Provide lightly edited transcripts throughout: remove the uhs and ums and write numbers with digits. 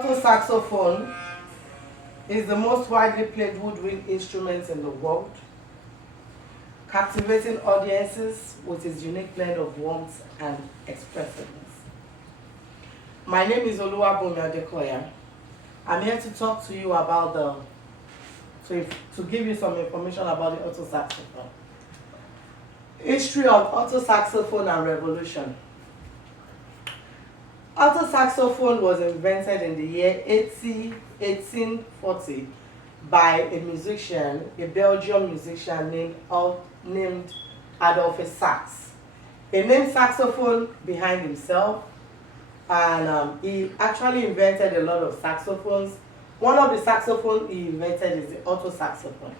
alto saxophone is the most widely played woodwind instrument in the world, captivating audiences with its unique blend of warmth and expressiveness. My name is Bunmi Adekoya. I'm here to talk to you about to give you some information about the alto saxophone. History of alto saxophone and revolution. Alto saxophone was invented in the year 1840 by a Belgian musician named Adolphe Sax. He named saxophone behind himself, and he actually invented a lot of saxophones. One of the saxophones he invented is the alto saxophone,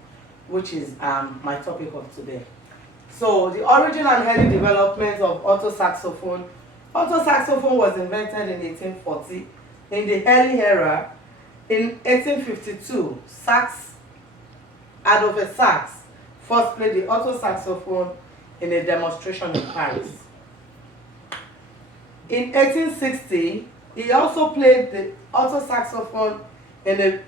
which is my topic of today. So the origin and early development of alto saxophone. Alto saxophone was invented in 1840. In the early era, in 1852, Adolphe Sax first played the alto saxophone in a demonstration in Paris. In 1860, he also played the alto saxophone in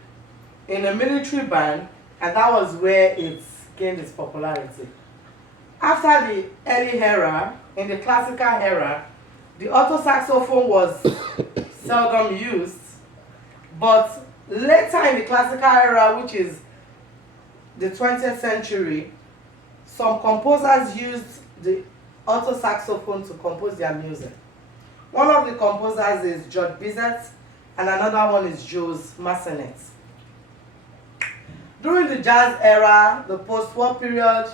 a military band, and that was where it gained its popularity. After the early era, in the classical era, the alto saxophone was seldom used, but later in the classical era, which is the 20th century, some composers used the alto saxophone to compose their music. One of the composers is George Bizet, and another one is Jules Massenet. During the jazz era, the post-war period,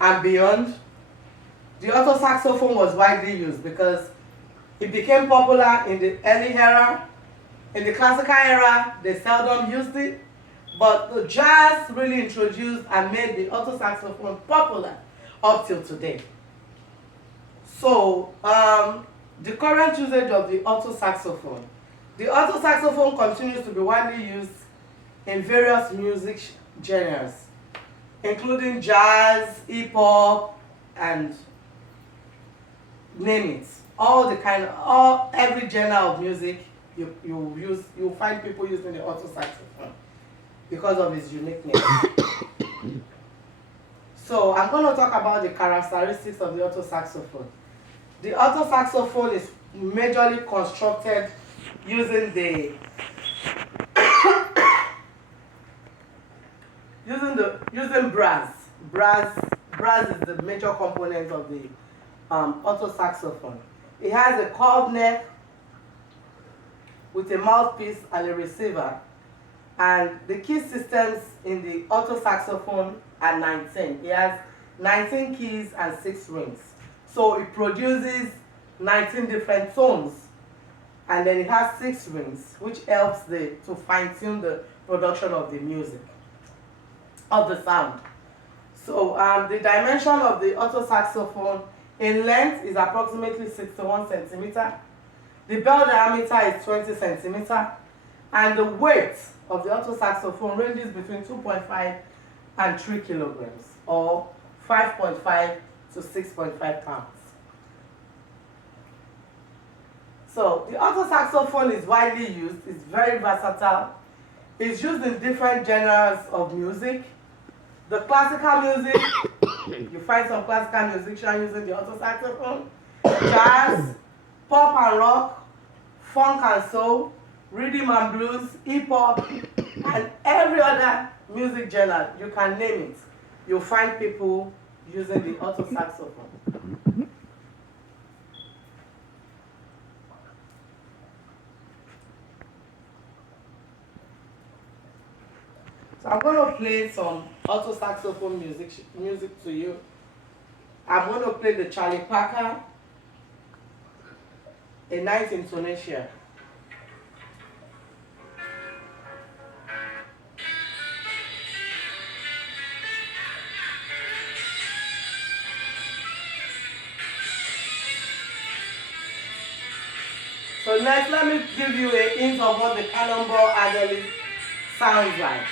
and beyond, the alto saxophone was widely used because it became popular in the early era. In the classical era, they seldom used it, but the jazz really introduced and made the alto saxophone popular up till today. So, the current usage of the alto saxophone. The alto saxophone continues to be widely used in various music genres, including jazz, hip hop, and name it. Every genre of music, you find people using the alto saxophone because of its uniqueness. So I'm going to talk about the characteristics of the alto saxophone. The alto saxophone is majorly constructed using brass. Brass is the major component of the alto saxophone. It has a curved neck with a mouthpiece and a receiver. And the key systems in the alto saxophone are 19. It has 19 keys and 6 rings. So it produces 19 different tones. And then it has 6 rings, which helps to fine-tune the production of the music, of the sound. So the dimension of the alto saxophone in length is approximately 61 centimeters. The bell diameter is 20 centimeters. And the weight of the alto saxophone ranges between 2.5 and 3 kilograms, or 5.5 to 6.5 pounds. So the alto saxophone is widely used. It's very versatile. It's used in different genres of music. The classical music, you find some classical musicians using the alto saxophone. Jazz, pop and rock, funk and soul, rhythm and blues, hip hop, and every other music genre, you can name it. You'll find people using the alto saxophone. So I'm going to play some alto saxophone music to you. I'm going to play the Charlie Parker, A Night in Tunisia. So next, let me give you a hint of what the cannonball actually sounds like.